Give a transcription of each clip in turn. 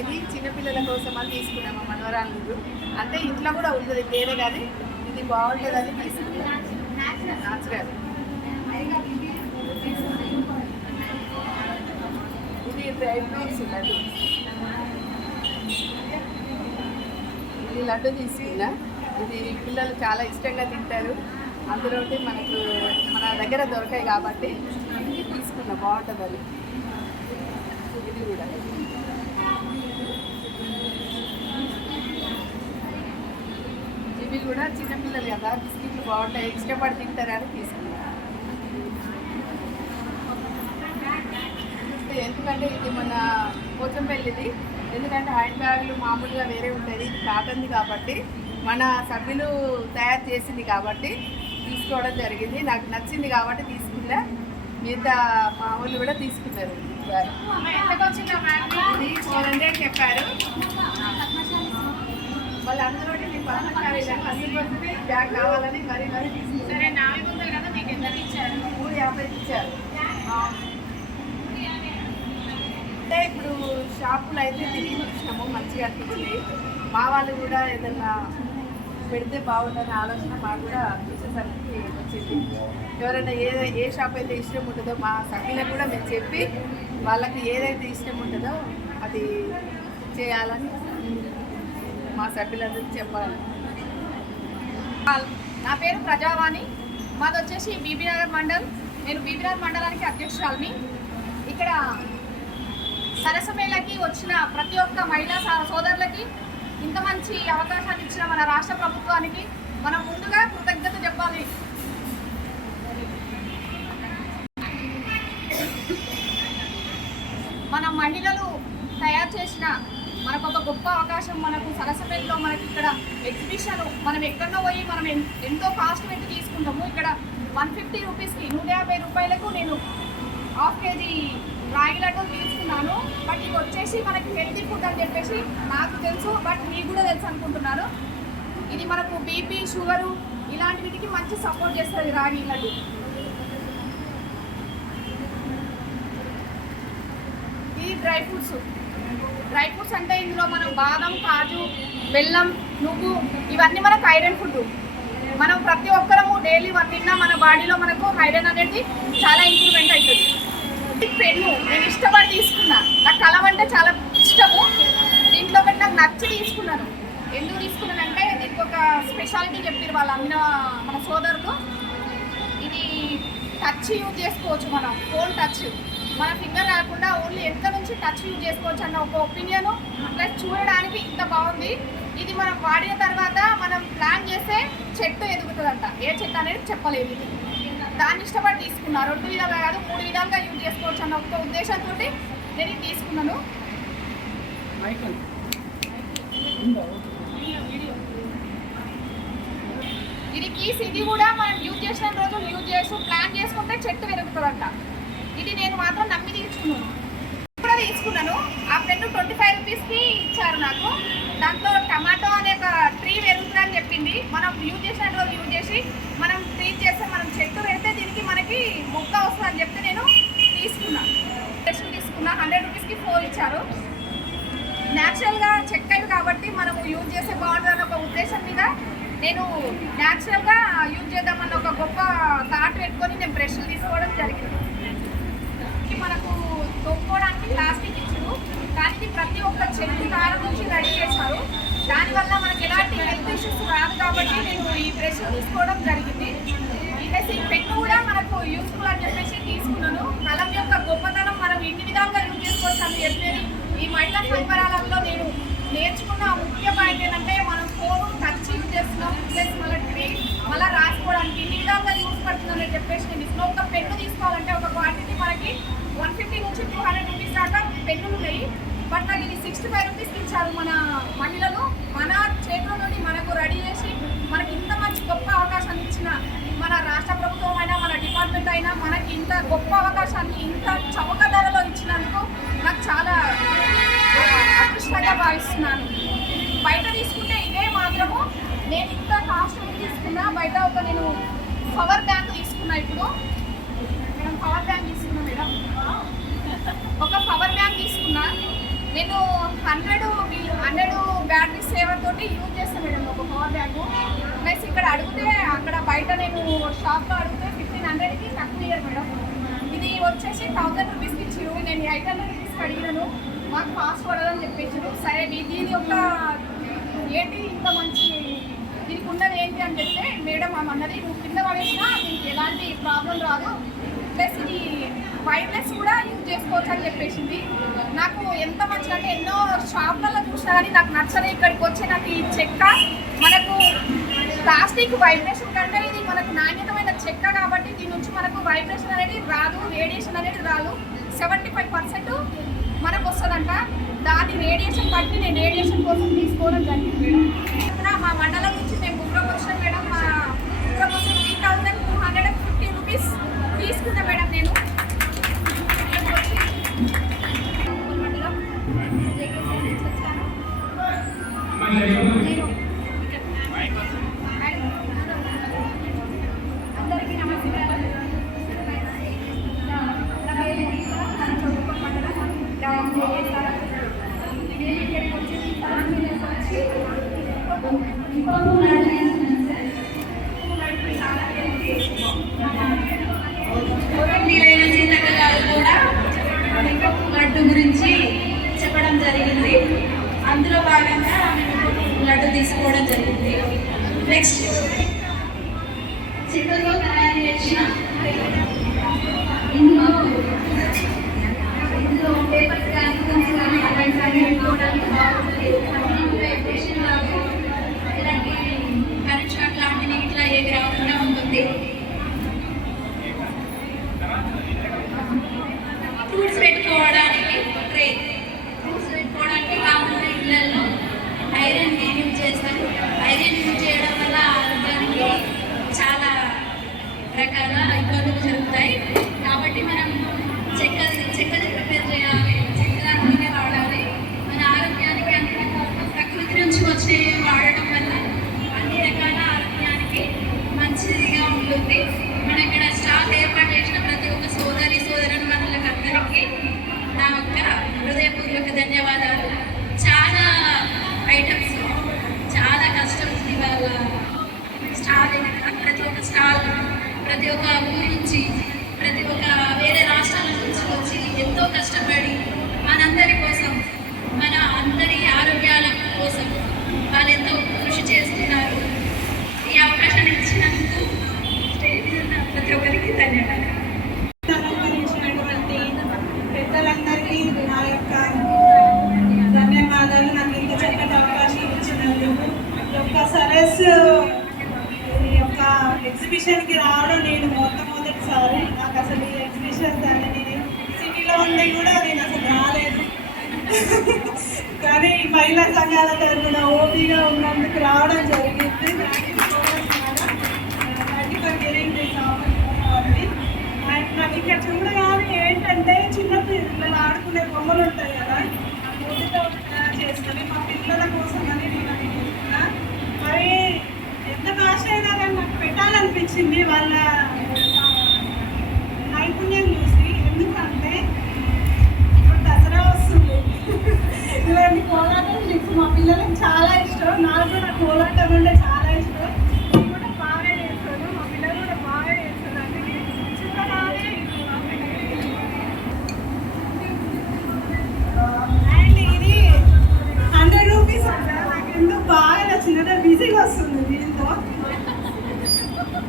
ఇది చిన్నపిల్లల కోసం అని తీసుకున్నాము మనవరాళ్ళు అంటే ఇంట్లో కూడా ఉంటుంది తేనె కానీ ఇది బాగుంటుందని తీసుకున్నాం. న్యాచురల్ ఇది డ్రై ఫ్రూట్స్ లడ్డు. ఇది లడ్డు తీసుకున్నా. ఇది పిల్లలు చాలా ఇష్టంగా తింటారు. అందులో మనకు మన దగ్గర దొరకాయి కాబట్టి తీసుకున్నా తీసుకున్నా బాగుంటుందని. ఇది కూడా ఇవి కూడా చిన్నపిల్లలు కదా బిస్కెట్లు బాగుంటాయి ఇష్టపడి తింటారని తీసుకున్నా ఎందుకంటే ఇది మన పోచంపల్లిది. ఎందుకంటే హ్యాండ్ బ్యాగులు మామూలుగా వేరే ఉంటుంది ఇది కాటన్ది కాబట్టి మన సభ్యులు తయారు చేసింది కాబట్టి తీసుకోవడం జరిగింది. నాకు నచ్చింది కాబట్టి తీసుకున్నా. మిగతా మా వాళ్ళు కూడా తీసుకున్నారు ఇది ఫోర్ హండ్రెడ్ చెప్పారు. వాళ్ళు బ్యాగ్ కావాలని సరే నాలుగు వందలు కదా మీకు ఎంత ఇచ్చారు? మూడు యాభై ఇచ్చారు అంటే ఇప్పుడు షాపులు అయితే తిరిగి వచ్చినాము మంచిగా అనిపించింది. మా వాళ్ళు కూడా ఏదన్నా పెడితే బాగుందనే ఆలోచన మాకు కూడా చూసేసరికి వచ్చింది. ఎవరైనా ఏ ఏ షాప్ అయితే ఇష్టం ఉంటుందో మా సభ్యులకు కూడా మేము చెప్పి వాళ్ళకి ఏదైతే ఇష్టం ఉంటుందో అది చేయాలని మా సభ్యులందరికీ చెప్పాలి. నా పేరు ప్రజావాణి. మాది వచ్చేసి బీబీనగర్ మండల్. నేను బీబీనగర్ మండలానికి అధ్యక్షురాలిని. ఇక్కడ సరసమేళకి వచ్చిన ప్రతి ఒక్క మహిళా స- సోదరులకి ఇంత మంచి అవకాశాన్ని ఇచ్చిన మన రాష్ట్ర ప్రభుత్వానికి మనం ముందుగా కృతజ్ఞత చెప్పాలి మన మహిళలు తయారు చేసిన మనకు ఒక గొప్ప అవకాశం మనకు సరసమేల్లో మనకి ఇక్కడ ఎగ్జిబిషన్ మనం ఎక్కడో పోయి మనం ఎంతో కాస్ట్ పెట్టి తీసుకుంటాము. ఇక్కడ వన్ ఫిఫ్టీ రూపీస్కి నూట యాభై రూపాయలకు నేను హాఫ్ కేజీ రాగి లడ్డూలు తీసుకున్నాను. బట్ ఇది వచ్చేసి మనకి హెల్తీ ఫుడ్ అని చెప్పేసి నాకు తెలుసు. బట్ మీకు కూడా తెలుసు అనుకుంటున్నాను. ఇది మనకు బీపీ షుగరు ఇలాంటి వీటికి మంచి సపోర్ట్ చేస్తుంది రాగి లడ్డు. ఇది డ్రై ఫ్రూట్స్. డ్రై ఫ్రూట్స్ అంటే ఇందులో మనం బాదం కాజు బెల్లం నువ్వు ఇవన్నీ మనకు ఐరన్ ఫుడ్. మనం ప్రతి ఒక్కరము డైలీ వన్ తిన్నా మన బాడీలో మనకు ఐరన్ అనేది చాలా ఇంప్రూవ్మెంట్ అవుతుంది. పెన్ను నేను ఇష్టపడి తీసుకున్నా. నాకు కలం అంటే చాలా ఇష్టము. దీంట్లో ఒకటి నాకు నచ్చి తీసుకున్నాను. ఎందుకు తీసుకున్నానంటే దీనికి ఒక స్పెషాలిటీ చెప్పారు వాళ్ళు అమ్మిన మన సోదరులు. ఇది టచ్ యూజ్ చేసుకోవచ్చు మనం ఫోన్ టచ్. మన ఫింగర్ రాకుండా ఓన్లీ ఎంత నుంచి టచ్ యూజ్ చేసుకోవచ్చు అన్న ఒక ఒపీనియన్ ప్లస్ చూడడానికి ఇంత బాగుంది. ఇది మనం వాడిన తర్వాత మనం ప్లాన్ చేస్తే చెట్టు ఎదుగుతుందంట. ఏ చెట్టు అనేది చెప్పలేదు. ఇది దాన్ని ఇష్టపడి తీసుకున్నా. రెండు విధాలుగా కాదు మూడు విధాలుగా యూజ్ చేసుకోవచ్చు అన్న ఒక ఉద్దేశంతో నేను తీసుకున్నాను. ఇది కీస్ ఇది కూడా మనం యూజ్ చేసిన రోజు యూజ్ చేసి ప్లాన్ చేసుకుంటే చెట్టు పెరుగుతుందంట. ఇది నేను మాత్రం నమ్మి తీసుకున్నాను కూడా తీసుకున్నాను. ఆ ఫ్రెండ్ ట్వంటీ ఫైవ్ రూపీస్కి ఇచ్చారు నాకు. దాంట్లో టమాటో అనే ఒక ట్రీ పెరుగుతుందని చెప్పింది. మనం యూజ్ చేసినట్టు యూజ్ చేసి మనం ట్రీట్ చేస్తే మనం చెట్టు పెడితే దీనికి మనకి మొక్క వస్తుందని చెప్తే నేను తీసుకున్నా. తీసుకున్నా. హండ్రెడ్ రూపీస్కి ఫోర్ ఇచ్చారు. న్యాచురల్గా చెక్కలు కాబట్టి మనం యూజ్ చేసే బాగుంటుందన్న ఒక ఉద్దేశం మీద నేను న్యాచురల్గా యూజ్ చేద్దామన్న ఒక గొప్ప థాట్ పెట్టుకొని నేను బ్రష్లు తీసుకోవడం జరిగింది ఇది మనకు తొక్కుకోవడానికి ప్లాస్టిక్ ఇచ్చారు కానీ ఒక చెట్టు నార నుంచి రెడీ చేశారు. దానివల్ల మనకి ఎలాంటి హెల్త్ ఇష్యూస్ రాదు కాబట్టి నేను ఈ బ్రష్ తీసుకోవడం జరిగింది. ప్లస్ ఈ పెన్ను కూడా మనకు యూస్ఫుల్ అని చెప్పేసి తీసుకున్నాను. కలం యొక్క గొప్పతనం మనం ఇన్ని విధంగా యూజ్ చేసుకోవచ్చు అని చెప్పేది ఈ మహిళా సంబరాలలో నేను నేర్చుకున్న ముఖ్య పాయింట్ ఏంటంటే మనం ఫోన్ టచ్ యూజ్ చేస్తున్నాం. ప్లస్ మళ్ళీ ట్రీ మళ్ళీ రాసుకోవడానికి ఇన్ని విధంగా యూజ్ పడుతుందని చెప్పేసి నేను ఇస్తున్నా ఒక పెన్ను తీసుకోవాలంటే ఒక క్వాంటిటీ మనకి వన్ ఫిఫ్టీ నుంచి టూ హండ్రెడ్ రూపీస్ దాకా పెన్నులు ఉన్నాయి. ఇది సిక్స్టీ ఫైవ్ రూపీస్కి ఇచ్చారు మన మహిళలు. మన చేతుల నుండి మనకు రెడీ చేసి మనకి ఇంత మంచి గొప్ప అవకాశాన్ని ఇచ్చిన మన రాష్ట్ర ప్రభుత్వం అయినా మన డిపార్ట్మెంట్ అయినా మనకి ఇంత గొప్ప అవకాశాన్ని ఇంత చౌక ధరలో ఇచ్చినందుకు నాకు చాలా అదృష్టంగా భావిస్తున్నాను. బయట తీసుకుంటే ఇదే మాత్రము. నేను ఇంత కాస్ట్ తీసుకున్నా బయట ఒక నేను పవర్ బ్యాంక్ తీసుకున్నా ఇప్పుడు. మేడం పవర్ బ్యాంక్ తీసుకున్నా మేడం. ఒక పవర్ బ్యాంక్ తీసుకున్నా. నేను హండ్రెడ్ హండ్రెడ్ బ్యాటరీ సేవర్ తోటి యూజ్ చేస్తాను మేడం ఒక పవర్ బ్యాంక్ ప్లస్ ఇక్కడ అడిగితే అక్కడ బయట నేను షాప్లో అడిగితే ఫిఫ్టీన్ హండ్రెడ్కి తక్కువ ఇయ్యారు మేడం. ఇది వచ్చేసి థౌసండ్ రూపీస్కి ఇచ్చిరు నేను ఎయిట్ హండ్రెడ్ రూపీస్కి అడిగినాను మాకు ఫాస్ట్ పడదని చెప్పేసారు సరే ఇది దీని యొక్క ఏంటి ఇంత మంచి దీనికి ఉన్నది ఏంటి అని చెప్తే మేడం ఆమె అన్నది నువ్వు కింద పడేసినా దీనికి ఎలాంటి ప్రాబ్లం రాదు. ప్లస్ ఇది వైర్లెస్ కూడా యూజ్ చేసుకోవచ్చు అని చెప్పేసింది. నాకు ఎంత మంచిగా అంటే ఎన్నో షాప్లలో చూసినా కానీ నాకు నచ్చని ఇక్కడికి వచ్చి నాకు ఈ చెక్క మనకు ప్లాస్టిక్ వైబ్రేషన్ కంటే ఇది మనకు నాణ్యతమైన చెక్క కాబట్టి దీని నుంచి మనకు వైబ్రేషన్ అనేది రాదు రేడియేషన్ అనేది రాదు. సెవెంటీ ఫైవ్ పర్సెంట్ మనకు వస్తుందంట. దాని రేడియేషన్ బట్టి నేను రేడియేషన్ కోసం తీసుకోవడం జరిగింది మేడం. ఇక్కడ మా మండలం నుంచి మేము గుండ్రం వచ్చిన మేడం. మా గుండ్రం వచ్చి three thousand two hundred and fifty rupees తీసుకున్నా మేడం నేను. నేను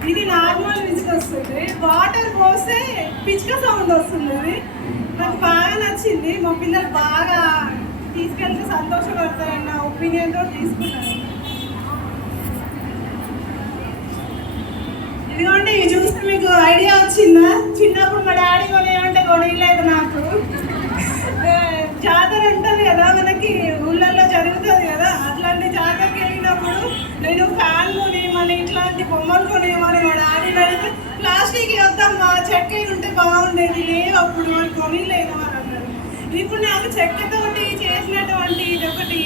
ఇది నార్మల్ విజిల్ వస్తుంది. వాటర్ పోస్తే పిచ్చుక సౌండ్ వస్తుంది అది. నాకు బాగా నచ్చింది. మా పిల్లలు బాగా తీసుకెళ్తే సంతోషపడతారన్న ఒపీనియన్తో తీసుకున్నాను ఇదిగోండి ఇవి చూస్తే మీకు ఐడియా వచ్చిందా? చిన్నప్పుడు మా డాడీ కొనేమంటే కొనిలేదు నాకు. జాతర ఉంటుంది కదా మనకి బొమ్మలు కొనేమని మా డాడీ అడిగితే ప్లాస్టిక్ వద్దమ్మా చెక్క ఉంటే బాగుండేది. లేవు అప్పుడు మరి కొనిలేదు అని అన్నాడు ఇప్పుడు నాకు చెక్కతోటి చేసినటువంటి ఇది ఒకటి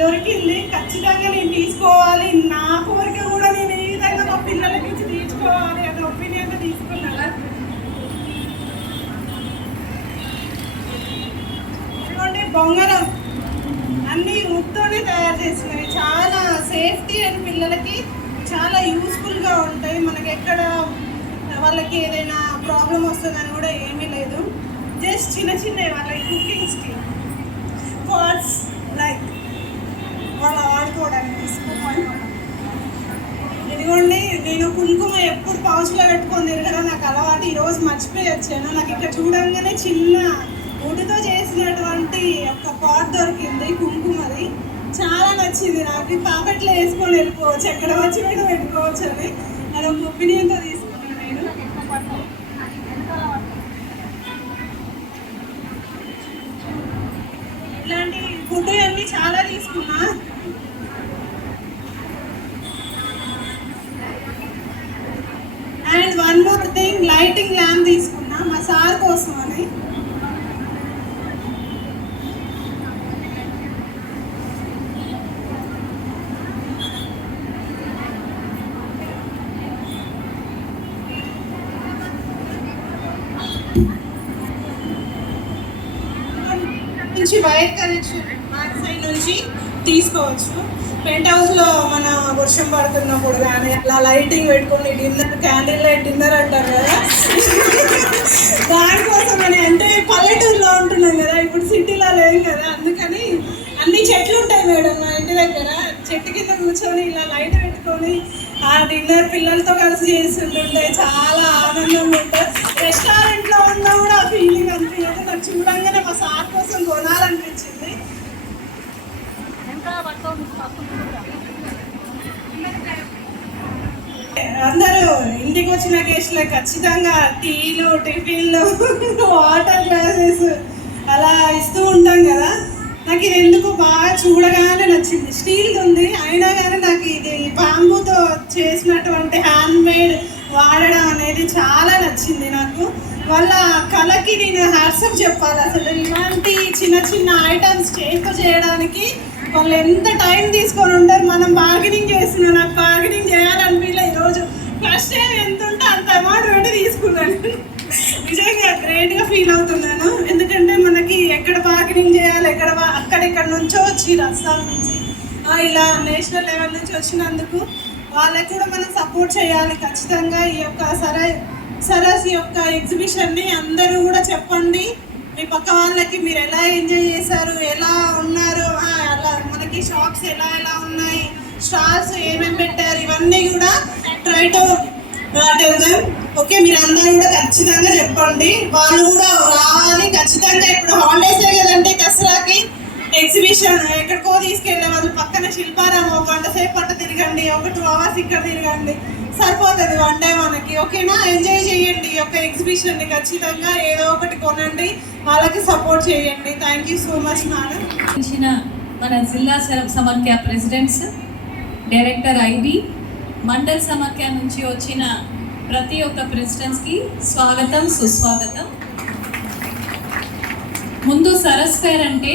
దొరికింది. ఖచ్చితంగా నేను తీసుకోవాలి. నా కోరిక కూడా నేను ఏ విధంగా మా పిల్లలకి ఇచ్చి తీసుకోవాలి అనే ఒపీనియన్ తీసుకున్నాను ఇదిగోండి బొంగరం. ముత్తోనే తయారు చేసినవి చాలా సేఫ్టీ అండ్ పిల్లలకి చాలా యూస్ఫుల్గా ఉంటాయి. మనకి ఎక్కడ వాళ్ళకి ఏదైనా ప్రాబ్లం వస్తుందని కూడా ఏమీ లేదు. జస్ట్ చిన్న చిన్నవి కుకింగ్ కుకింగ్స్కి పాట్స్ లైక్ వాళ్ళు ఆడుకోవడానికి తీసుకోవాలి ఇదిగోండి నేను కుంకుమ ఎప్పుడు పౌచ్లో పెట్టుకొని తిరగడం నాకు అలవాటు ఈరోజు మర్చిపోయి వచ్చాను నాకు ఇక్కడ చూడంగానే చిన్న ఊటితో చేసినటువంటి ఒక పాట్ దొరికింది కుంకుమది. చాలా నచ్చింది నాకు. ఈ పాకెట్లో వేసుకొని వెళ్ళిపోవచ్చు. ఎక్కడ వచ్చి మీద పెట్టుకోవచ్చు అని అది ఒక ఒపీనియన్తో తీసుకున్నాను నేను. ఇలాంటి ఫుడ్ అన్నీ చాలా తీసుకున్నా. And one more thing lighting lamp తీసుకున్నా మా సార్ కోసం అని నుంచి వైర్ కనెక్షన్ బ్యాక్ సైడ్ నుంచి తీసుకోవచ్చు. పెంట్ హౌస్లో మన వర్షం పడుతున్నప్పుడు కానీ అలా లైటింగ్ పెట్టుకొని డిన్నర్ క్యాండిల్ లైట్ డిన్నర్ అంటారు కదా. దానికోసమని అంటే పల్లెటూరులో ఉంటున్నాం కదా ఇప్పుడు సిటీలో లేం కదా. అందుకని అన్ని చెట్లు ఉంటాయి మేడం మా ఇంటి దగ్గర. చెట్టు కింద కూర్చొని ఇలా లైట్ పెట్టుకొని ఆ డిన్నర్ పిల్లలతో కలిసి చేస్తుంటుంటే చాలా ఆనందంగా ఉంటుంది రెస్టారెంట్లో ఉన్నా కూడా ఆ ఫీలింగ్ అనిపించదు. నాకు చూడంగానే మా సార్ కోసం కొనాలనిపించింది. అందరూ ఇంటికి వచ్చిన గెస్ట్లకు ఖచ్చితంగా టీలు టిఫిన్లు వాటర్ గ్లాసెస్ అలా ఇస్తూ ఉంటాం కదా. నాకు ఇది ఎందుకు బాగా చూడగానే నచ్చింది. స్టీల్ ఉంది అయినా కానీ నాకు ఇది బాంబుతో చేసినటువంటి హ్యాండ్ మేడ్ వాడడం అనేది చాలా నచ్చింది నాకు. వాళ్ళ కళకి నేను హ్యాట్సప్ చెప్పాలి అసలు. ఇలాంటి చిన్న చిన్న ఐటమ్స్ చేతితో చేయడానికి వాళ్ళు ఎంత టైం తీసుకొని ఉంటారు మనం బార్గెనింగ్ చేస్తున్నాం నాకు బార్గెనింగ్ చేయాలనిపించలే ఈరోజు ఫస్ట్ టైం ఎంత ఉంటే అంత అమౌంట్ పెట్టి తీసుకున్నాను నిజంగా గ్రేట్గా ఫీల్ అవుతున్నాను ఎందుకంటే మనకి ఎక్కడ బార్గెనింగ్ చేయాలి ఎక్కడ బా- అక్కడెక్కడ నుంచో వచ్చి నుంచి ఇలా నేషనల్ లెవెల్ నుంచి వచ్చినందుకు వాళ్ళకి కూడా మనం సపోర్ట్ చేయాలి. ఖచ్చితంగా ఈ యొక్క సర సరస్ యొక్క ఎగ్జిబిషన్ని అందరూ కూడా చెప్పండి. మీ పక్క వాళ్ళకి మీరు ఎలా ఎంజాయ్ చేశారు ఎలా ఉన్నారు అలా మనకి షాప్స్ ఎలా ఎలా ఉన్నాయి స్టాల్స్ ఏమేమి పెట్టారు ఇవన్నీ కూడా ట్రై టు ఓకే మీరు అందరూ కూడా ఖచ్చితంగా చెప్పండి. వాళ్ళు కూడా రావాలి. ఖచ్చితంగా ఇప్పుడు హాలిడేసే కదంటే దసరాకి. ఎగ్జిబిషన్ ఎక్కడికో తీసుకెళ్ళే వాళ్ళు పక్కన శిల్పారామం ఒక గంట సేపు పట్ట తిరగండి ఒక టూ అవర్స్ ఇక్కడ తిరగండి. సరిపోతుంది వన్ డే మనకి. ఓకేనా? ఎంజాయ్ చేయండి. ఈ యొక్క ఎగ్జిబిషన్ని ఖచ్చితంగా ఏదో ఒకటి కొనండి. వాళ్ళకి సపోర్ట్ చేయండి. Thank you so much madam ఇచ్చిన మన జిల్లా సమాఖ్య ప్రెసిడెంట్స్ డైరెక్టర్ ఐడి మండల్ సమాఖ్య నుంచి వచ్చిన ప్రతి ఒక్క ప్రెసిడెంట్స్కి స్వాగతం సుస్వాగతం. ముందు సరస్ ఫేర్ అంటే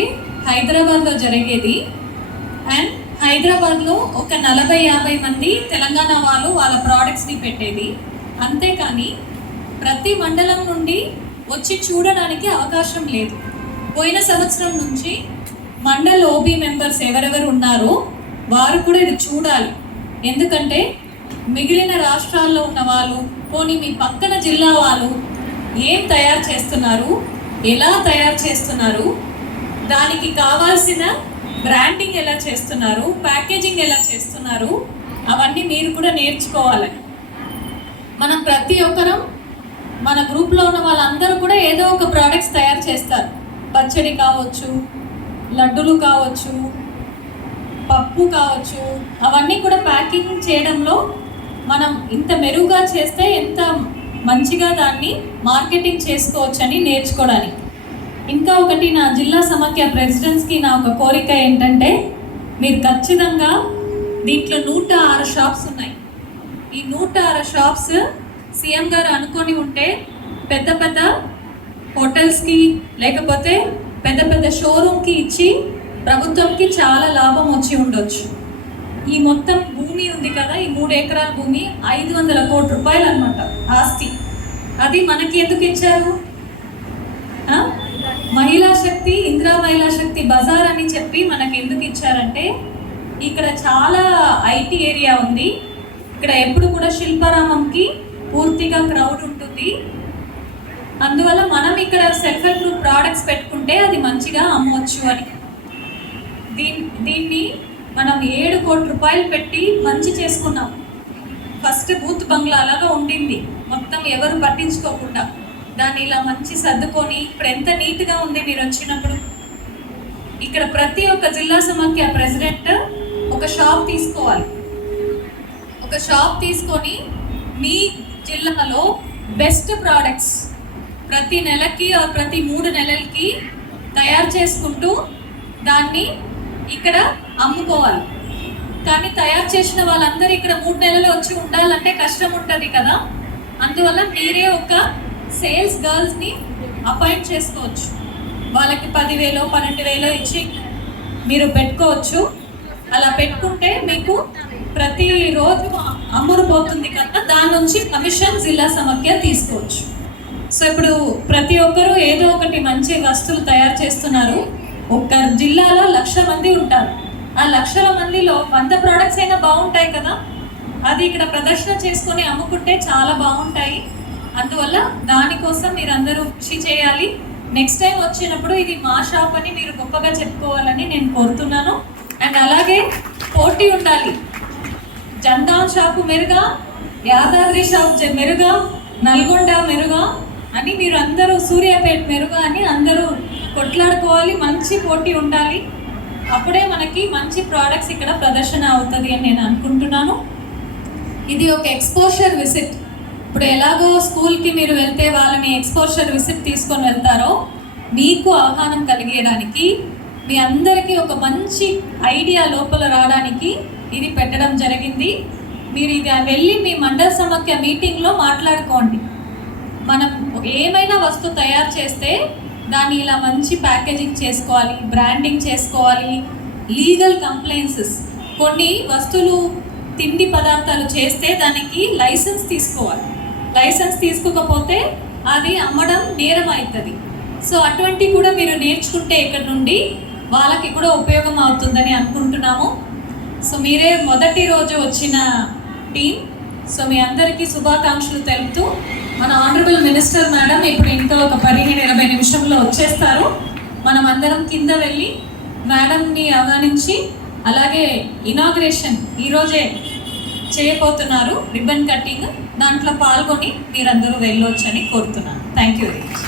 హైదరాబాద్లో జరిగేది. అండ్ హైదరాబాద్లో ఒక నలభై యాభై మంది తెలంగాణ వాళ్ళు వాళ్ళ ప్రోడక్ట్స్ని పెట్టేది. అంతేకాని ప్రతి మండలం నుండి వచ్చి చూడడానికి అవకాశం లేదు. పోయిన సంవత్సరం నుంచి మండల్ ఓబీ మెంబర్స్ ఎవరెవరు ఉన్నారో వారు కూడా ఇది చూడాలి. ఎందుకంటే మిగిలిన రాష్ట్రాల్లో ఉన్న వాళ్ళు పోనీ మీ పక్కన జిల్లా వాళ్ళు ఏం తయారు చేస్తున్నారు ఎలా తయారు చేస్తున్నారు దానికి కావాల్సిన బ్రాండింగ్ ఎలా చేస్తున్నారు ప్యాకేజింగ్ ఎలా చేస్తున్నారు అవన్నీ మీరు కూడా నేర్చుకోవాలని. మనం ప్రతి ఒక్కరం మన గ్రూప్లో ఉన్న వాళ్ళందరూ కూడా ఏదో ఒక ప్రోడక్ట్స్ తయారు చేస్తారు. పచ్చడి కావచ్చు లడ్డులు కావచ్చు పప్పు కావచ్చు అవన్నీ కూడా ప్యాకింగ్ చేయడంలో మనం ఇంత మెరుగుగా చేస్తే ఎంత మంచిగా దాన్ని మార్కెటింగ్ చేసుకోవచ్చని నేర్చుకోవడానికి. ఇంకా ఒకటి నా జిల్లా సమాఖ్య ప్రెసిడెంట్స్కి నా ఒక కోరిక ఏంటంటే మీరు ఖచ్చితంగా దీంట్లో నూట ఆరు షాప్స్ ఉన్నాయి. ఈ నూట ఆరు షాప్స్ సీఎం గారు అనుకొని ఉంటే పెద్ద పెద్ద హోటల్స్కి లేకపోతే పెద్ద పెద్ద షోరూమ్కి ఇచ్చి ప్రభుత్వంకి చాలా లాభం వచ్చి ఉండొచ్చు. ఈ మొత్తం భూమి ఉంది కదా ఈ మూడు ఎకరాల భూమి ఐదు వందల కోట్ల రూపాయలు అనమాట ఆస్తి. అది మనకి ఎందుకు ఇచ్చారు? మహిళా శక్తి ఇందిరా మహిళా శక్తి బజార్ అని చెప్పి మనకి ఎందుకు ఇచ్చారంటే ఇక్కడ చాలా ఐటీ ఏరియా ఉంది. ఇక్కడ ఎప్పుడు కూడా శిల్పారామంకి పూర్తిగా క్రౌడ్ ఉంటుంది. అందువల్ల మనం ఇక్కడ సెల్ఫ్ హెల్ప్ గ్రూప్ ప్రోడక్ట్స్ పెట్టుకుంటే అది మంచిగా అమ్మవచ్చు అని. దీన్ దీన్ని మనం ఏడు కోట్ల రూపాయలు పెట్టి మంచి చేసుకున్నాం. ఫస్ట్ బూత్ బంగ్లా అలాగా ఉండింది. మొత్తం ఎవరు పట్టించుకోకుండా. దాన్ని ఇలా మంచి సర్దుకొని ఇప్పుడు ఎంత నీట్గా ఉంది మీరు వచ్చినప్పుడు? ఇక్కడ ప్రతి ఒక్క జిల్లా సమాఖ్య ప్రెసిడెంట్ ఒక షాప్ తీసుకోవాలి. ఒక షాప్ తీసుకొని మీ జిల్లాలో బెస్ట్ ప్రోడక్ట్స్ ప్రతి నెలకి ప్రతి మూడు నెలలకి తయారు చేసుకుంటూ దాన్ని ఇక్కడ అమ్ముకోవాలి. కానీ తయారు చేసిన వాళ్ళందరూ ఇక్కడ మూడు నెలలు వచ్చి ఉండాలంటే కష్టం ఉంటుంది కదా. అందువల్ల మీరే ఒక సేల్స్ గర్ల్స్ని అపాయింట్ చేసుకోవచ్చు. వాళ్ళకి పదివేలో పన్నెండు వేలో ఇచ్చి మీరు పెట్టుకోవచ్చు. అలా పెట్టుకుంటే మీకు ప్రతి రోజు అమ్ముడు పోతుంది కదా దాని నుంచి కమిషన్ జిల్లా సమఖ్య తీసుకోవచ్చు. సో ఇప్పుడు ప్రతి ఒక్కరూ ఏదో ఒకటి మంచి వస్తువులు తయారు చేస్తున్నారు. ఒక జిల్లాలో లక్ష మంది ఉంటారు. ఆ లక్షల మందిలో వంద ప్రోడక్ట్స్ అయినా బాగుంటాయి కదా. అది ఇక్కడ ప్రదర్శన చేసుకొని అమ్ముకుంటే చాలా బాగుంటాయి. అందువల్ల దానికోసం మీరందరూ కృషి చేయాలి. నెక్స్ట్ టైం వచ్చినప్పుడు ఇది మా షాప్ అని మీరు గొప్పగా చెప్పుకోవాలని నేను కోరుతున్నాను. అండ్ అలాగే పోటీ ఉండాలి. జందాన్ షాపు మెరుగా యాదాద్రి షాప్ మెరుగా నల్గొండ మెరుగా అని మీరు అందరూ సూర్యాపేట మెరుగా అని అందరూ కొట్లాడుకోవాలి. మంచి పోటీ ఉండాలి. అప్పుడే మనకి మంచి ప్రోడక్ట్స్ ఇక్కడ ప్రదర్శన అవుతుంది అని నేను అనుకుంటున్నాను. ఇది ఒక ఎక్స్పోషర్ విజిట్ ఇప్పుడు ఎలాగో స్కూల్కి మీరు వెళ్తే వాళ్ళని ఎక్స్పోర్షర్ విసిట్ తీసుకొని వెళ్తారో మీకు అవగాహన కలిగేయడానికి మీ అందరికీ ఒక మంచి ఐడియా లోపల రావడానికి ఇది పెట్టడం జరిగింది. మీరు ఇది వెళ్ళి మీ మండల సమాఖ్య మీటింగ్లో మాట్లాడుకోండి. మనం ఏమైనా వస్తువు తయారు చేస్తే దాన్ని ఇలా మంచి ప్యాకేజింగ్ చేసుకోవాలి బ్రాండింగ్ చేసుకోవాలి లీగల్ కంప్లైన్సెస్. కొన్ని వస్తువులు తిండి పదార్థాలు చేస్తే దానికి లైసెన్స్ తీసుకోవాలి. లైసెన్స్ తీసుకోకపోతే అది అమ్మడం నేరం అవుతుంది సో అటువంటి కూడా మీరు నేర్చుకుంటే ఇక్కడ నుండి వాళ్ళకి కూడా ఉపయోగం అవుతుందని అనుకుంటున్నాము. సో మీరే మొదటి రోజు వచ్చిన టీం. సో మీ అందరికీ శుభాకాంక్షలు తెలుపుతూ మన ఆనరబుల్ మినిస్టర్ మేడం ఇప్పుడు ఇంకా ఒక పదిహేను ఇరవై నిమిషంలో వచ్చేస్తారు. మనం అందరం కింద వెళ్ళి మేడంని అవగానించి అలాగే ఇనాగ్రేషన్ ఈరోజే చేయబోతున్నారు. రిబ్బన్ కటింగ్ దాంట్లో పాల్గొని మీరందరూ వెళ్ళొచ్చని కోరుతున్నాను. Thank you very much